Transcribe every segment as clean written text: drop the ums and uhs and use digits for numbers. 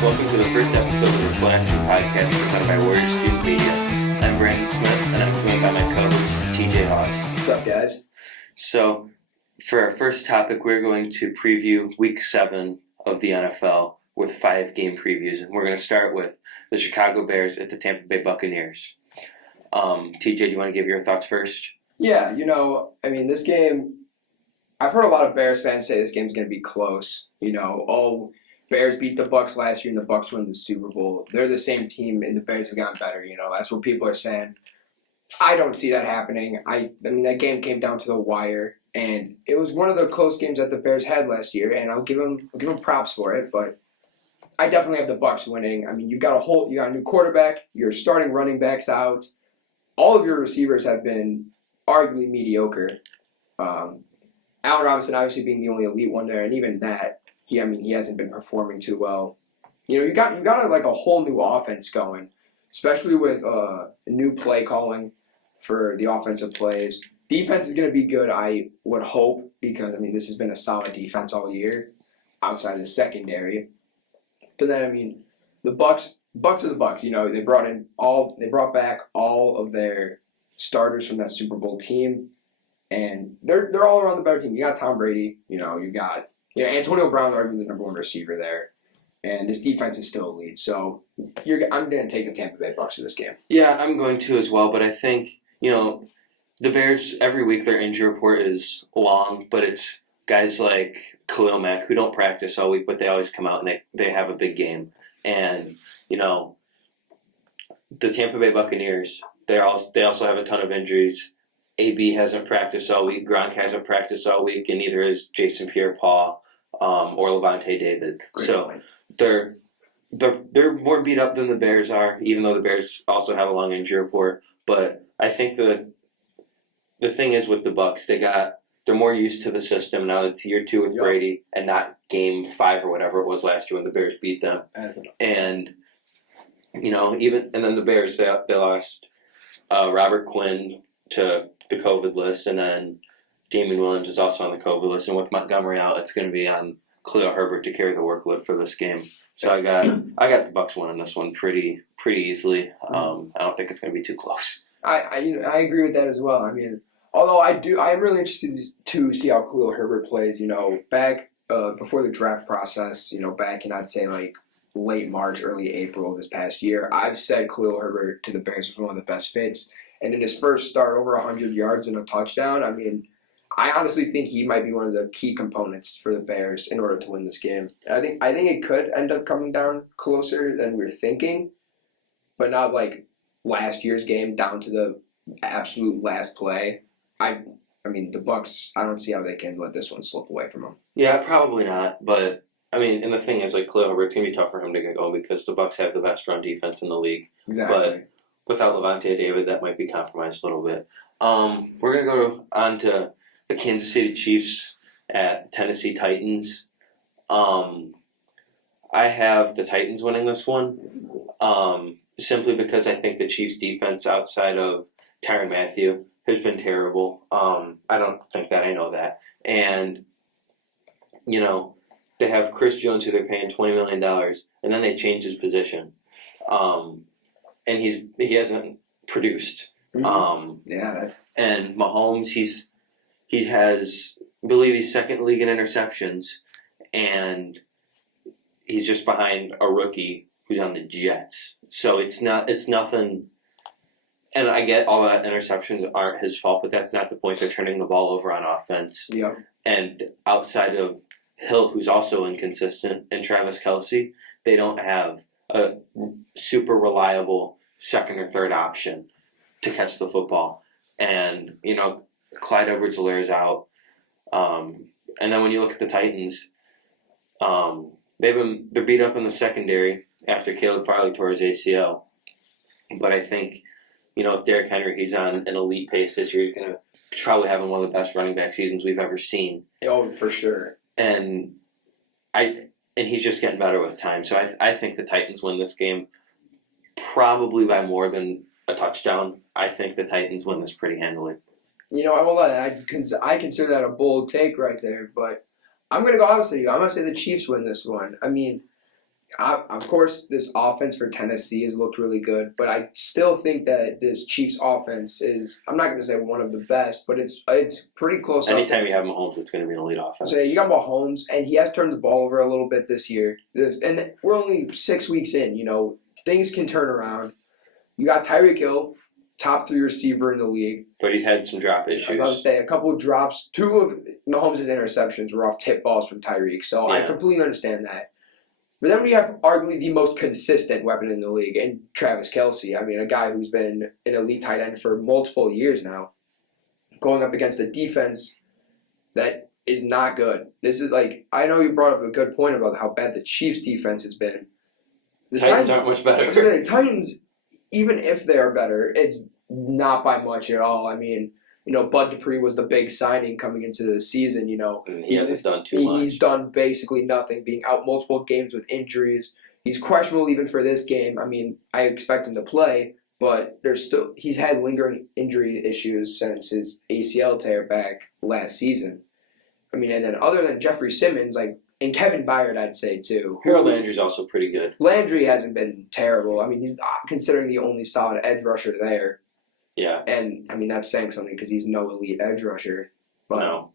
Welcome to the first episode of the Full Action Podcast presented by Warrior Student Media. I'm Brandon Smith, and I'm joined by my co-host, TJ Hawes. What's up, guys? So, for our first topic, we're going to preview Week 7 of the NFL with 5 game previews. And we're going to start with the Chicago Bears at the Tampa Bay Buccaneers. TJ, do you want to give your thoughts first? Yeah, this game, I've heard a lot of Bears fans say this game's going to be close. Bears beat the Bucs last year and the Bucs won the Super Bowl. They're the same team and the Bears have gotten better. That's what people are saying. I don't see that happening. That game came down to the wire, and it was one of the close games that the Bears had last year, and I'll give them props for it. But I definitely have the Bucs winning. You got a new quarterback. Your starting running backs out. All of your receivers have been arguably mediocre. Allen Robinson obviously being the only elite one there, and even that, he hasn't been performing too well. You got a whole new offense going, especially with new play calling for the offensive plays. Defense is going to be good, I would hope, because this has been a solid defense all year, outside of the secondary. But then the Bucs are the Bucs. They brought back all of their starters from that Super Bowl team, and they're all around the better team. You got Tom Brady. You got Antonio Brown, arguably the number one receiver there, and this defense is still elite. So I'm going to take the Tampa Bay Bucs for this game. Yeah, I'm going to as well, but I think, the Bears, every week their injury report is long, but it's guys like Khalil Mack who don't practice all week, but they always come out and they have a big game. And, the Tampa Bay Buccaneers, they also have a ton of injuries. AB hasn't practiced all week, Gronk hasn't practiced all week, and neither is Jason Pierre-Paul or Levante David. They're more beat up than the Bears are, even though the Bears also have a long injury report. But I think the thing is with the Bucs, they're more used to the system now. It's year 2 with Brady, and not game 5 or whatever it was last year when the Bears beat them. And then the Bears they lost Robert Quinn to the COVID list, and then Damon Williams is also on the COVID list. And with Montgomery out, it's going to be on Khalil Herbert to carry the workload for this game. So I got the Bucs winning this one pretty easily. I don't think it's going to be too close. I agree with that as well. Although I'm really interested to see how Khalil Herbert plays. Back before the draft process, back in I'd say like late March, early April this past year, I've said Khalil Herbert to the Bears was one of the best fits. And in his first start, over 100 yards and a touchdown. I honestly think he might be one of the key components for the Bears in order to win this game. I think it could end up coming down closer than we were thinking, but not like last year's game down to the absolute last play. The Bucs, I don't see how they can let this one slip away from them. Yeah, probably not. But and the thing is, like, Khalil Herbert's gonna be tough for him to get going because the Bucs have the best run defense in the league. Exactly. But without Levante David, that might be compromised a little bit. We're gonna go on to the Kansas City Chiefs at the Tennessee Titans. I have the Titans winning this one, simply because I think the Chiefs' defense outside of Tyrann Mathieu has been terrible. I don't think that. I know that. And, they have Chris Jones who they're paying $20 million, and then they change his position. And he hasn't produced. Yeah. And Mahomes, he has, I believe he's second in the league in interceptions, and he's just behind a rookie who's on the Jets. So it's nothing. And I get all that interceptions aren't his fault, but that's not the point. They're turning the ball over on offense. Yeah. And outside of Hill, who's also inconsistent, and Travis Kelce, they don't have a super reliable second or third option to catch the football. And, Clyde Edwards-Helaire's out. And then when you look at the Titans, they're beat up in the secondary after Caleb Farley tore his ACL. But I think, with Derrick Henry, he's on an elite pace this year. He's going to probably have one of the best running back seasons we've ever seen. Oh, for sure. And he's just getting better with time. So I think the Titans win this game probably by more than a touchdown. I think the Titans win this pretty handily. I won't lie. I consider that a bold take right there, but I'm going to go opposite of you. I'm going to say the Chiefs win this one. Of course, this offense for Tennessee has looked really good, but I still think that this Chiefs offense is, I'm not going to say one of the best, but it's pretty close. Anytime you have Mahomes, it's going to be an elite offense. So you got Mahomes, and he has turned the ball over a little bit this year. And we're only 6 weeks in, things can turn around. You got Tyreek Hill, top 3 receiver in the league. But he's had some drop issues. I was about to say, a couple of drops. 2 of Mahomes' interceptions were off tip balls from Tyreek, so I completely understand that. But then we have arguably the most consistent weapon in the league, and Travis Kelce. I mean, a guy who's been an elite tight end for multiple years now, going up against a defense that is not good. This is I know you brought up a good point about how bad the Chiefs' defense has been. The Titans aren't much better. The Titans, even if they are better, it's not by much at all. I mean, Bud Dupree was the big signing coming into the season, And he hasn't done too much. He's done basically nothing, being out multiple games with injuries. He's questionable even for this game. I mean, I expect him to play, but he's had lingering injury issues since his ACL tear back last season. I mean, and then other than Jeffrey Simmons, and Kevin Byard, I'd say too. Harold Landry's also pretty good. Landry hasn't been terrible. I mean, he's considering the only solid edge rusher there. Yeah. And, I mean, that's saying something because he's no elite edge rusher. But no.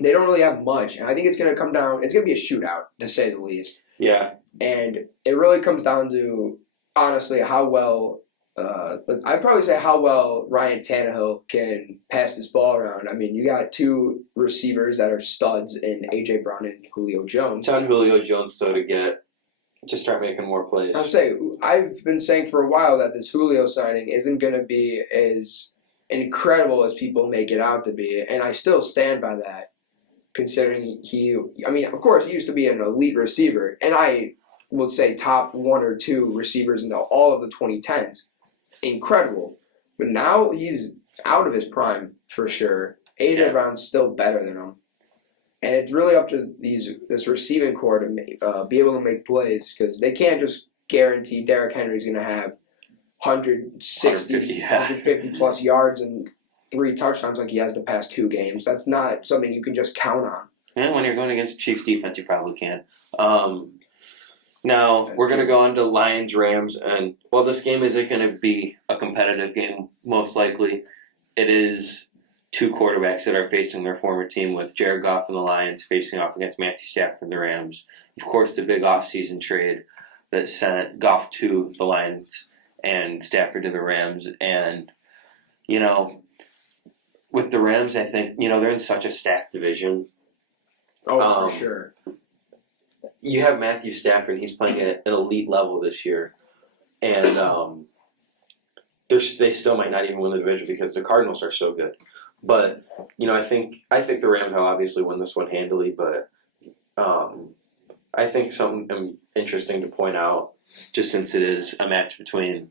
They don't really have much. And I think it's going to come down – it's going to be a shootout, to say the least. Yeah. And it really comes down to, honestly, how well I'd probably say how well Ryan Tannehill can pass this ball around. I mean, you got 2 receivers that are studs in A.J. Brown and Julio Jones. It's on Julio Jones, though, to start making more plays. I've been saying for a while that this Julio signing isn't going to be as incredible as people make it out to be, and I still stand by that, considering of course, he used to be an elite receiver, and I would say top 1 or 2 receivers in all of the 2010s. Incredible. But now he's out of his prime, for sure. A.J. Brown's still better than him. And it's really up to this receiving core to be able to make plays because they can't just guarantee Derrick Henry's going to have 150 plus yards and 3 touchdowns like he has the past 2 games. That's not something you can just count on. And when you're going against Chiefs defense, you probably can. Now, we're going to go on to Lions-Rams, and while this game isn't going to be a competitive game, most likely, it is 2 quarterbacks that are facing their former team, with Jared Goff and the Lions facing off against Matthew Stafford and the Rams. Of course, the big offseason trade that sent Goff to the Lions and Stafford to the Rams. And, with the Rams, I think, they're in such a stacked division. Oh, for sure. You have Matthew Stafford. He's playing at an elite level this year. And they still might not even win the division because the Cardinals are so good. But, I think the Rams will obviously win this one handily. But I think something interesting to point out, just since it is a match between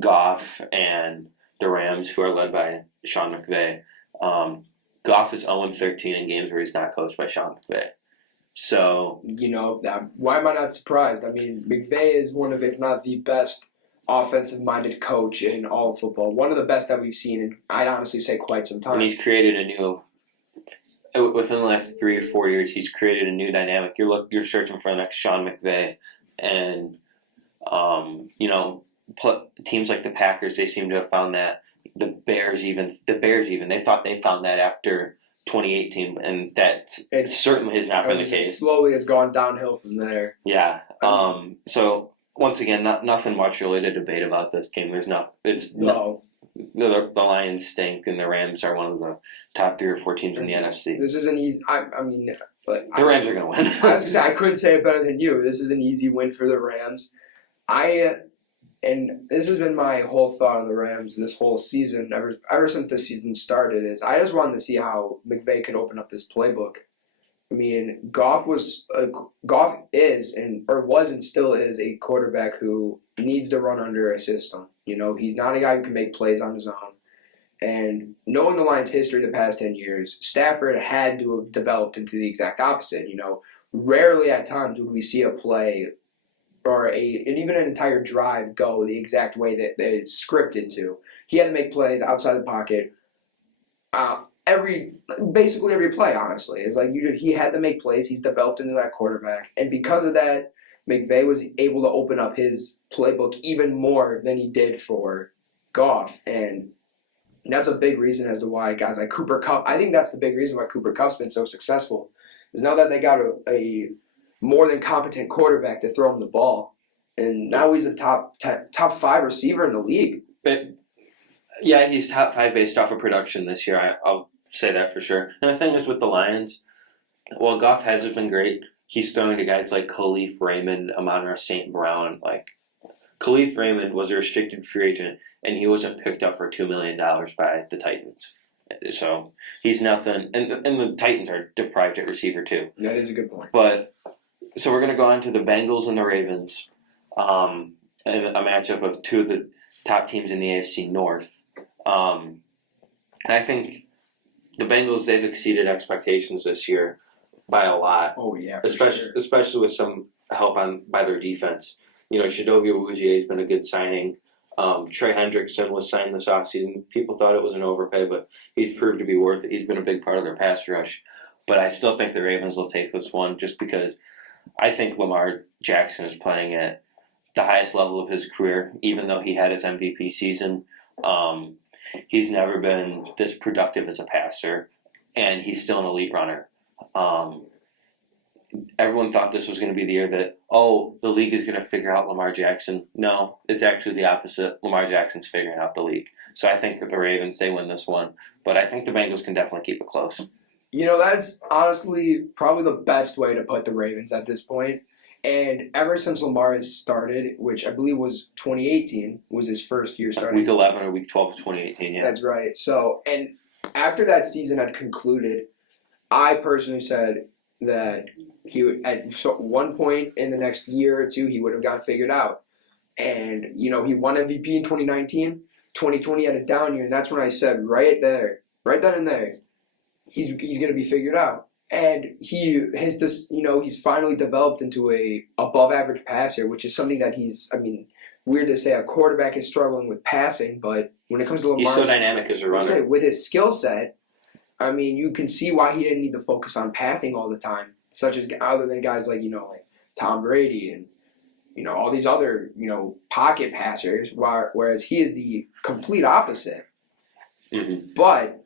Goff and the Rams, who are led by Sean McVay. Goff is 0-13 in games where he's not coached by Sean McVay. So, why am I not surprised? I mean, McVay is one of, if not the best offensive-minded coach in all of football. One of the best that we've seen in, I'd honestly say, quite some time. And he's created within the last 3 or 4 years, he's created a new dynamic. You're searching for the next Sean McVay. And, teams like the Packers, they seem to have found that. The Bears even, they thought they found that after 2018, and that certainly has not been the case. It slowly has gone downhill from there. Yeah. So once again, nothing much really to debate about this game. The Lions stink, and the Rams are one of the top 3 or 4 teams in the NFC. This is an easy. The Rams are going to win. I was going to say, I couldn't say it better than you. This is an easy win for the Rams. And this has been my whole thought on the Rams this whole season, ever since the season started, is I just wanted to see how McVay could open up this playbook. I mean, Goff was and still is a quarterback who needs to run under a system. He's not a guy who can make plays on his own. And knowing the Lions' history the past 10 years, Stafford had to have developed into the exact opposite. Rarely at times would we see a play or even an entire drive go the exact way that it's scripted to. He had to make plays outside the pocket. Basically every play, honestly. It's like he had to make plays. He's developed into that quarterback. And because of that, McVay was able to open up his playbook even more than he did for Goff. And that's a big reason as to why guys like Cooper Kupp, I think that's the big reason why Cooper Kupp's been so successful, is now that they got a more than competent quarterback to throw him the ball. And now he's a top 5 receiver in the league. But yeah, he's top 5 based off of production this year. I'll say that for sure. And the thing is with the Lions, while Goff hasn't been great, he's throwing to guys like Khalif Raymond, Amon-Ra St. Brown. Like, Khalif Raymond was a restricted free agent, and he wasn't picked up for $2 million by the Titans. So he's nothing. And the Titans are deprived at receiver, too. That is a good point. But so we're going to go on to the Bengals and the Ravens, and a matchup of 2 of the top teams in the AFC North. And I think the Bengals, they've exceeded expectations this year by a lot. Oh, yeah, especially with some help by their defense. You know, Chidobe Awuzie has been a good signing. Trey Hendrickson was signed this offseason. People thought it was an overpay, but he's proved to be worth it. He's been a big part of their pass rush. But I still think the Ravens will take this one just because I think Lamar Jackson is playing at the highest level of his career, even though he had his MVP season. He's never been this productive as a passer, and he's still an elite runner. Everyone thought this was going to be the year that, the league is going to figure out Lamar Jackson. No, it's actually the opposite. Lamar Jackson's figuring out the league. So I think that the Ravens, they win this one. But I think the Bengals can definitely keep it close. You know, that's honestly probably the best way to put the Ravens at this point. And ever since Lamar has started, which I believe was 2018, was his first year starting. Week 11 or week 12 of 2018, yeah. That's right. So, and after that season had concluded, I personally said that he would, at one point in the next year or two, he would have got figured out. And, you know, he won MVP in 2019. 2020 had a down year, and that's when I said right then and there, he's going to be figured out. And he's finally developed into a above average passer, which is something that weird to say a quarterback is struggling with passing, but when it comes to Lamar, he's so dynamic as a runner. With his skill set, you can see why he didn't need to focus on passing all the time, such as other than guys like Tom Brady and all these other pocket passers, whereas he is the complete opposite. Mm-hmm. But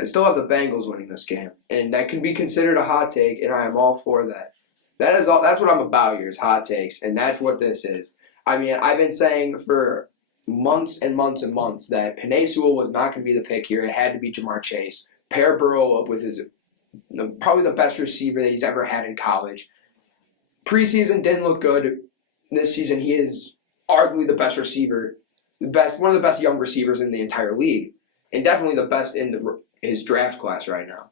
I still have the Bengals winning this game, and that can be considered a hot take, and I am all for that. That's what I'm about here is hot takes, and that's what this is. I've been saying for months and months and months that Penei Sewell was not going to be the pick here. It had to be Jamar Chase. Pair Burrow up with his probably the best receiver that he's ever had in college. Preseason didn't look good. This season he is arguably the best receiver, one of the best young receivers in the entire league, and definitely the best in his draft class right now.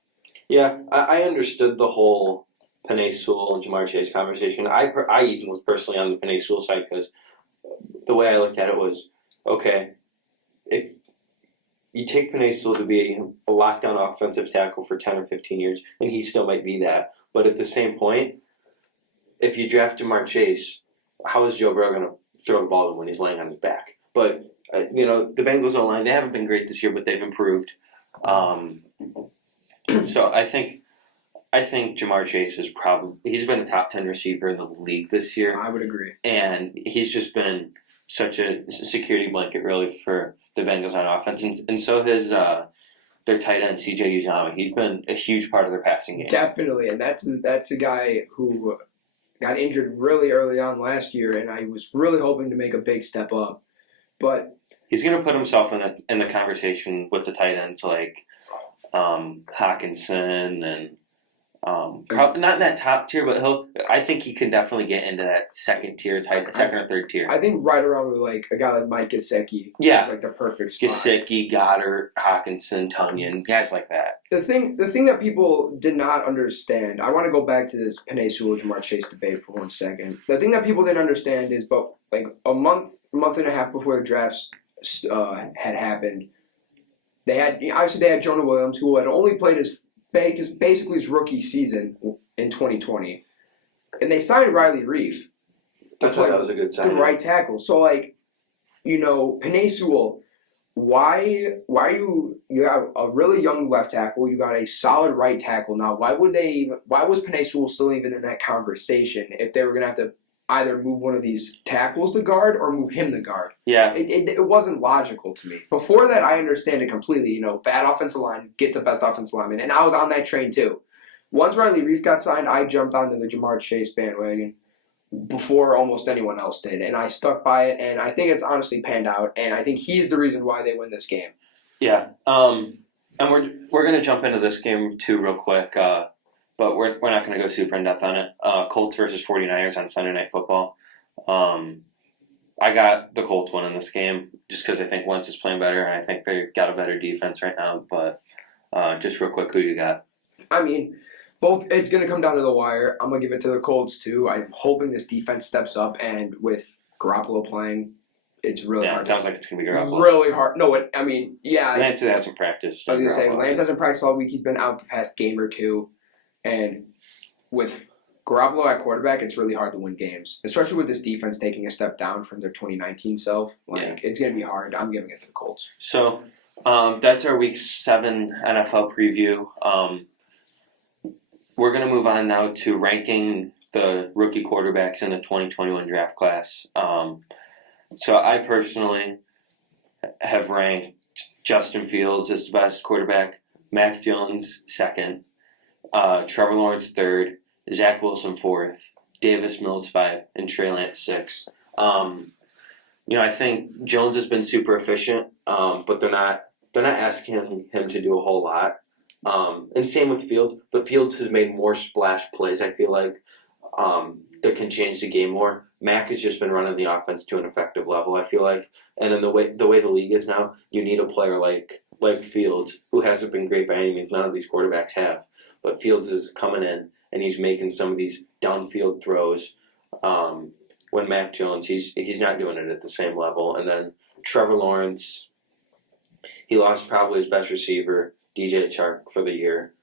Yeah, I understood the whole Penei Sewell and Jamar Chase conversation. I even was personally on the Penei Sewell side because the way I looked at it was, okay, if you take Penei Sewell to be a lockdown offensive tackle for 10 or 15 years, and he still might be that. But at the same point, if you draft Jamar Chase, how is Joe Burrow going to throw the ball to him when he's laying on his back? But, the Bengals O-line, they haven't been great this year, but they've improved. So I think Jamar Chase he's been a top 10 receiver in the league this year. I would agree. And he's just been such a security blanket really for the Bengals on offense. And so has their tight end, CJ Uzomah. He's been a huge part of their passing game. Definitely, and that's a guy who got injured really early on last year, and I was really hoping to make a big step up. But he's going to put himself in the conversation with the tight ends like Hawkinson and probably not in that top tier, but I think he can definitely get into that second or third tier. I think right around with like a guy like Mike Gesicki. Yeah, is like the perfect spot. Gesicki, Goddard, Hawkinson, Tunyon, guys like that. The thing that people did not understand. I want to go back to this Penei Sewell Jamar Chase debate for 1 second. The thing that people didn't understand is, but like a month and a half before the drafts had happened, they had Jonah Williams, who had only played basically his rookie season in 2020. And they signed Riley Reef. I thought that was a good sign. The right tackle. So, Penei Sewell, why you have a really young left tackle, you got a solid right tackle now. Why was Penei Sewell still even in that conversation if they were going to have to either move one of these tackles to guard or move him to guard. Yeah. It wasn't logical to me. Before that, I understand it completely. Bad offensive line, get the best offensive lineman. And I was on that train too. Once Riley Reef got signed, I jumped onto the Jamar Chase bandwagon before almost anyone else did. And I stuck by it, and I think it's honestly panned out. And I think he's the reason why they win this game. Yeah. And we're going to jump into this game too real quick. But we're not going to go super in-depth on it. Colts versus 49ers on Sunday Night Football. I got the Colts winning this game just because I think Wentz is playing better, and I think they've got a better defense right now. But just real quick, who you got? I mean, both. It's going to come down to the wire. I'm going to give it to the Colts, too. I'm hoping this defense steps up, and with Garoppolo playing, it's really hard. Yeah, it sounds like it's going to be Garoppolo. Really hard. No, yeah. Lance hasn't practiced. I was going to say, Lance hasn't practiced all week. He's been out the past game or two. And with Garoppolo at quarterback, it's really hard to win games, especially with this defense taking a step down from their 2019 self. It's going to be hard. I'm giving it to the Colts. So that's our Week 7 NFL preview. We're going to move on now to ranking the rookie quarterbacks in the 2021 draft class. So I personally have ranked Justin Fields as the best quarterback, Mac Jones second, Trevor Lawrence third, Zach Wilson fourth, Davis Mills 5, and Trey Lance 6. I think Jones has been super efficient, but they're not asking him to do a whole lot. And same with Fields, but Fields has made more splash plays, I feel like, that can change the game more. Mac has just been running the offense to an effective level, I feel like. And in the way the league is now, you need a player like Fields, who hasn't been great by any means. None of these quarterbacks have. But Fields is coming in, and he's making some of these downfield throws. When Mac Jones, he's not doing it at the same level. And then Trevor Lawrence, he lost probably his best receiver, DJ Chark, for the year.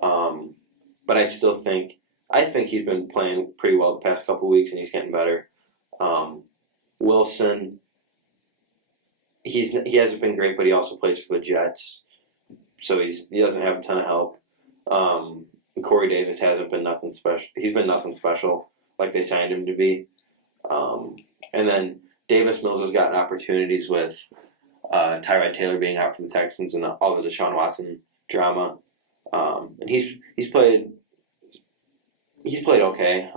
But I still think he's been playing pretty well the past couple of weeks, and he's getting better. Wilson, he hasn't been great, but he also plays for the Jets, so he doesn't have a ton of help. Corey Davis hasn't been nothing special. He's been nothing special like they signed him to be. And then Davis Mills has gotten opportunities with Tyrod Taylor being out for the Texans and all the Deshaun Watson drama. And he's played okay,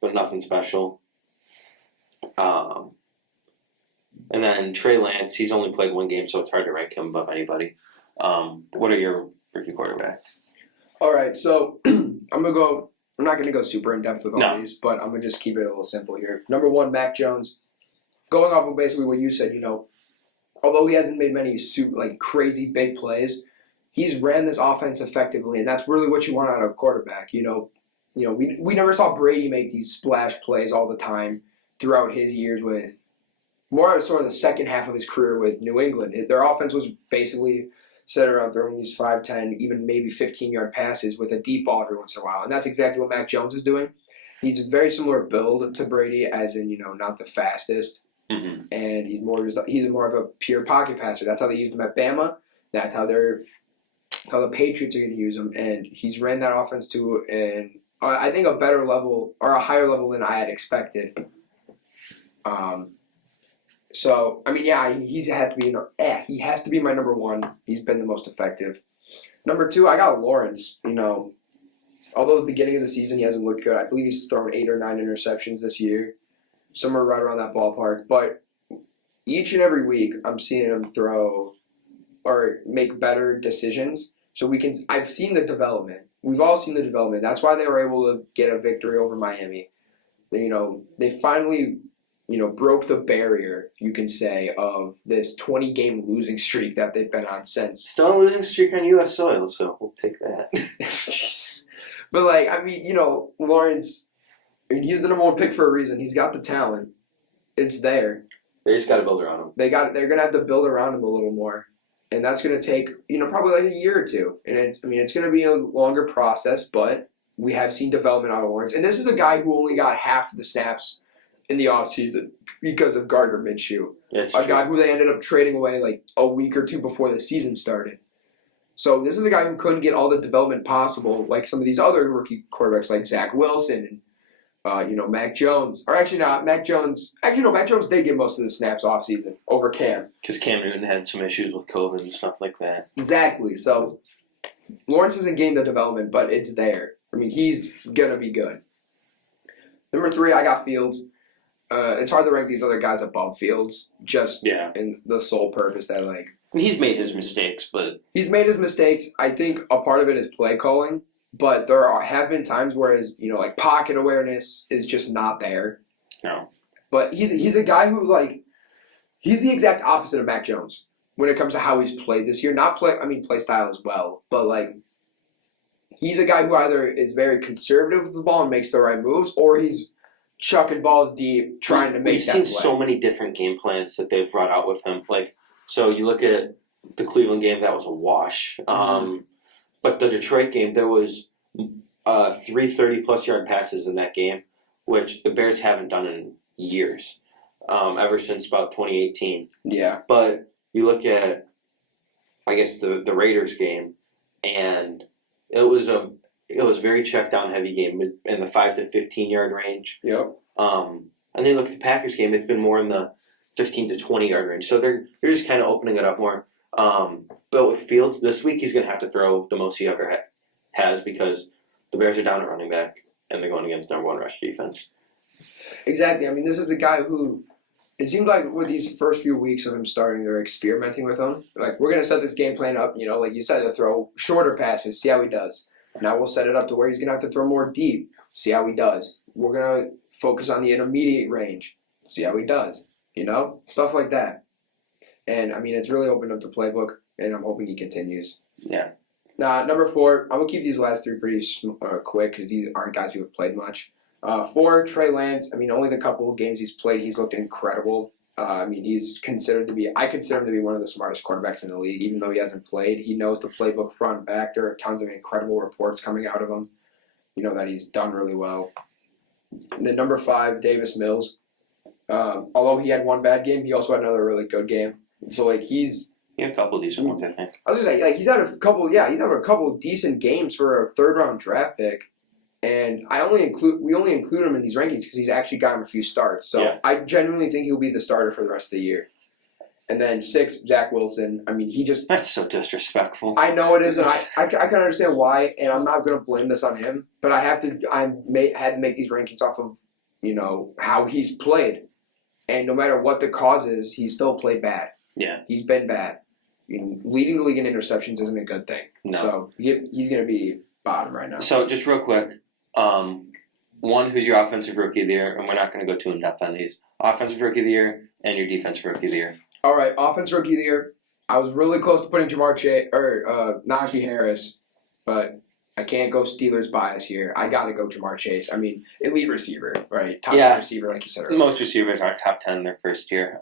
but nothing special. And then Trey Lance, he's only played one game, so it's hard to rank him above anybody. What are your rookie quarterbacks? All right, so I'm not going to go super in-depth with all these, but I'm going to just keep it a little simple here. Number 1, Mac Jones. Going off of basically what you said, although he hasn't made many crazy big plays, he's ran this offense effectively, and that's really what you want out of a quarterback. We never saw Brady make these splash plays all the time throughout his years with more of sort of the second half of his career with New England. Their offense was basically set around throwing these 5, 10, even maybe 15-yard passes with a deep ball every once in a while, and that's exactly what Mac Jones is doing. He's a very similar build to Brady, as in not the fastest, and he's more of a pure pocket passer. That's how they used him at Bama. That's how the Patriots are going to use him, and he's ran that offense to I think a better level or a higher level than I had expected. So I mean, yeah, he has to be my number 1. He's been the most effective. Number 2, I got Lawrence. Although at the beginning of the season he hasn't looked good, I believe he's thrown 8 or 9 interceptions this year, somewhere right around that ballpark. But each and every week, I'm seeing him throw or make better decisions. So I've seen the development. We've all seen the development. That's why they were able to get a victory over Miami. They finally, broke the barrier, you can say, of this 20-game losing streak that they've been on since. Still a losing streak on U.S. soil, so we'll take that. But, Lawrence, he's the number 1 pick for a reason. He's got the talent. It's there. They just got to build around him. They're going to have to build around him a little more. And that's going to take, probably a year or two. And it's going to be a longer process, but we have seen development out of Lawrence. And this is a guy who only got half the snaps in the offseason because of Gardner Minshew. A guy who they ended up trading away a week or two before the season started. So this is a guy who couldn't get all the development possible like some of these other rookie quarterbacks like Zach Wilson Mac Jones, or actually not Mac Jones. Actually, no, Mac Jones did get most of the snaps off season over Cam. Because Cam Newton had some issues with COVID and stuff like that. Exactly. So Lawrence hasn't gained the development, but it's there. I mean, he's gonna be good. Number 3, I got Fields. It's hard to rank these other guys above Fields, just in the sole purpose that he's made his mistakes, but he's made his mistakes. I think a part of it is play calling, but have been times where his pocket awareness is just not there. No. But he's a guy who he's the exact opposite of Mac Jones when it comes to how he's played this year. Play style as well, but he's a guy who either is very conservative with the ball and makes the right moves, or he's chucking balls deep, trying to make that play. We've seen so many different game plans that they've brought out with him. So you look at the Cleveland game, that was a wash. But the Detroit game, there was 3 30-plus yard passes in that game, which the Bears haven't done in years, ever since about 2018. Yeah. But you look at, I guess, the Raiders game, and it was a very check down heavy game in the 5 to 15 yard range. Yep. And then look at the Packers game; it's been more in the 15 to 20 yard range. So they're just kind of opening it up more. But with Fields this week, he's going to have to throw the most he ever has because the Bears are down at running back and they're going against number 1 rush defense. Exactly. I mean, this is the guy who. It seems like with these first few weeks of him starting, they're experimenting with him. We're going to set this game plan up, like you said, to throw shorter passes, see how he does. Now we'll set it up to where he's going to have to throw more deep, see how he does. We're going to focus on the intermediate range, see how he does. Stuff like that. And, it's really opened up the playbook, and I'm hoping he continues. Yeah. Now, number 4, I'm going to keep these last 3 pretty quick because these aren't guys who have played much. 4, Trey Lance. Only the couple of games he's played, he's looked incredible. He's considered to be, I consider him to be one of the smartest quarterbacks in the league, even though he hasn't played. He knows the playbook front and back. There are tons of incredible reports coming out of him, that he's done really well. And then number 5, Davis Mills. Although he had one bad game, he also had another really good game. So, he had a couple of decent ones, I think. I was going to say, he's had a couple of decent games for a 3rd-round draft pick. And we only include him in these rankings because he's actually gotten a few starts. So I genuinely think he'll be the starter for the rest of the year. And then 6, Zach Wilson. That's so disrespectful. I know it is, and I can understand why, and I'm not going to blame this on him. But I had to make these rankings off of, how he's played. And no matter what the cause is, he's still played bad. Yeah. He's been bad. Leading the league in interceptions isn't a good thing. No. So he's going to be bottom right now. So just real quick, 1, who's your offensive rookie of the year? And we're not going to go too in depth on these. Offensive rookie of the year and your defensive rookie of the year. All right, offensive rookie of the year. I was really close to putting Najee Harris, but I can't go Steelers bias here. I got to go Jamar Chase. Elite receiver, right? Top 10 receiver, like you said earlier. Most receivers aren't top 10 in their first year.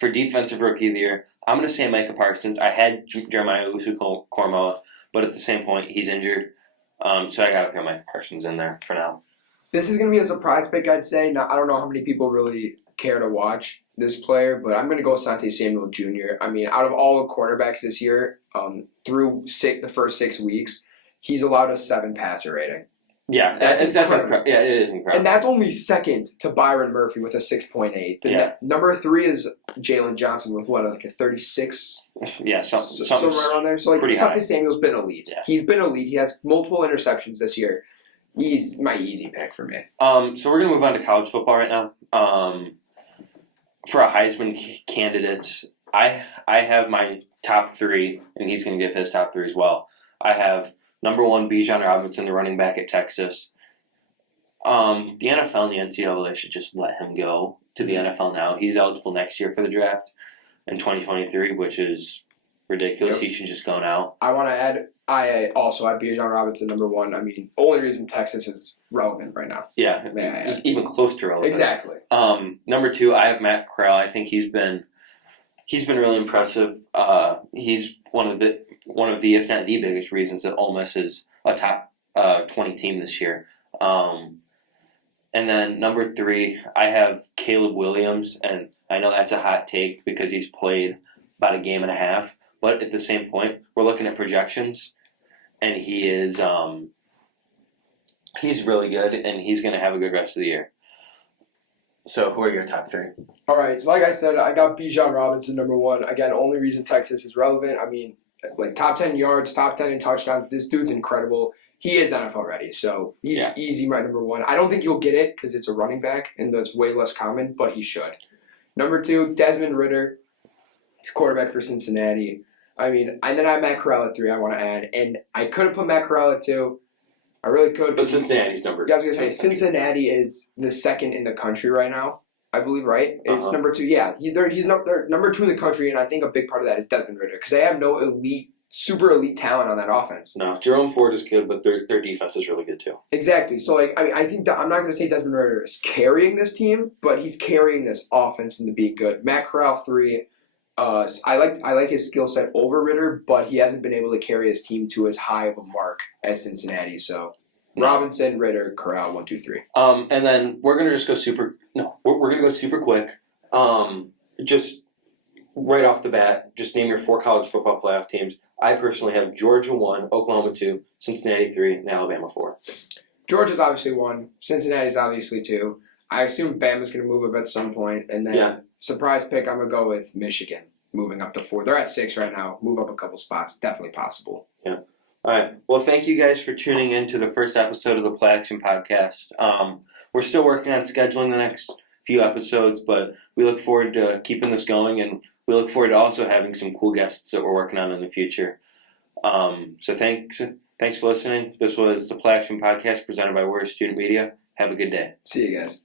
For defensive rookie of the year, I'm going to say Micah Parsons. I had Jeremiah Usu-Cormoa, but at the same point, he's injured. So I got to throw Micah Parsons in there for now. This is going to be a surprise pick, I'd say. Now, I don't know how many people really care to watch this player, but I'm going to go Asante Samuel Jr. Out of all the quarterbacks this year, through the first 6 weeks, he's allowed a 7 passer rating. Yeah, that's incredible. Yeah, it is incredible. And that's only second to Byron Murphy with a 6.8. Number 3 is Jalen Johnson with a 36? Yeah, somewhere around there. So Asante Samuel's been elite. Yeah. He's been elite. He has multiple interceptions this year. He's my easy pick for me. So we're gonna move on to college football right now. For a Heisman candidates, I have my top 3, and he's gonna give his top 3 as well. I have number 1, Bijan Robinson, the running back at Texas. The NFL and the NCAA should just let him go to the NFL now. He's eligible next year for the draft in 2023, which is ridiculous. Yep. He should just go now. I want to add, I also have Bijan Robinson number 1. Only reason Texas is relevant right now. Yeah, just even close to relevant. Exactly. Number 2, I have Matt Corral. I think he's been really impressive. He's one of the, if not the biggest reasons that Ole Miss is a top 20 team this year. And then number 3, I have Caleb Williams, and I know that's a hot take because he's played about a game and a half. But at the same point, we're looking at projections, and he is He's really good, and he's going to have a good rest of the year. So, who are your top 3? All right, so like I said, I got Bijan Robinson number 1. Again, only reason Texas is relevant. I mean, like top 10 yards, top 10 in touchdowns. This dude's incredible. He is NFL ready, so he's easy my number 1. I don't think he'll get it because it's a running back, and that's way less common, but he should. Number 2, Desmond Ridder, quarterback for Cincinnati. I mean, and then I have Matt Corral at 3, I want to add. And I could have put Matt Corral at 2. I really could. But Cincinnati's number 2. Yeah, I was going to say, Cincinnati is the 2nd in the country right now, I believe, right? It's number 2. Yeah, they're number 2 in the country, and I think a big part of that is Desmond Ridder because they have no super elite talent on that offense. No, Jerome Ford is good, but their defense is really good too. Exactly. So, I think that I'm not going to say Desmond Ridder is carrying this team, but he's carrying this offense and to be good. Matt Corral 3. I like his skill set over Ridder, but he hasn't been able to carry his team to as high of a mark as Cincinnati. So Robinson, Ridder, Corral, 1, 2, 3. And then we're gonna just go we're gonna go super quick. Just right off the bat, just name your 4 college football playoff teams. I personally have Georgia 1, Oklahoma 2, Cincinnati 3, and Alabama 4. Georgia's obviously 1. Cincinnati's obviously 2. I assume Bama's going to move up at some point, and then surprise pick, I'm going to go with Michigan, moving up to 4. They're at 6 right now. Move up a couple spots. Definitely possible. Yeah. All right. Well, thank you guys for tuning in to the first episode of the Play Action Podcast. We're still working on scheduling the next few episodes, but we look forward to keeping this going, and we look forward to also having some cool guests that we're working on in the future. So thanks for listening. This was the Play Action Podcast presented by Warrior Student Media. Have a good day. See you guys.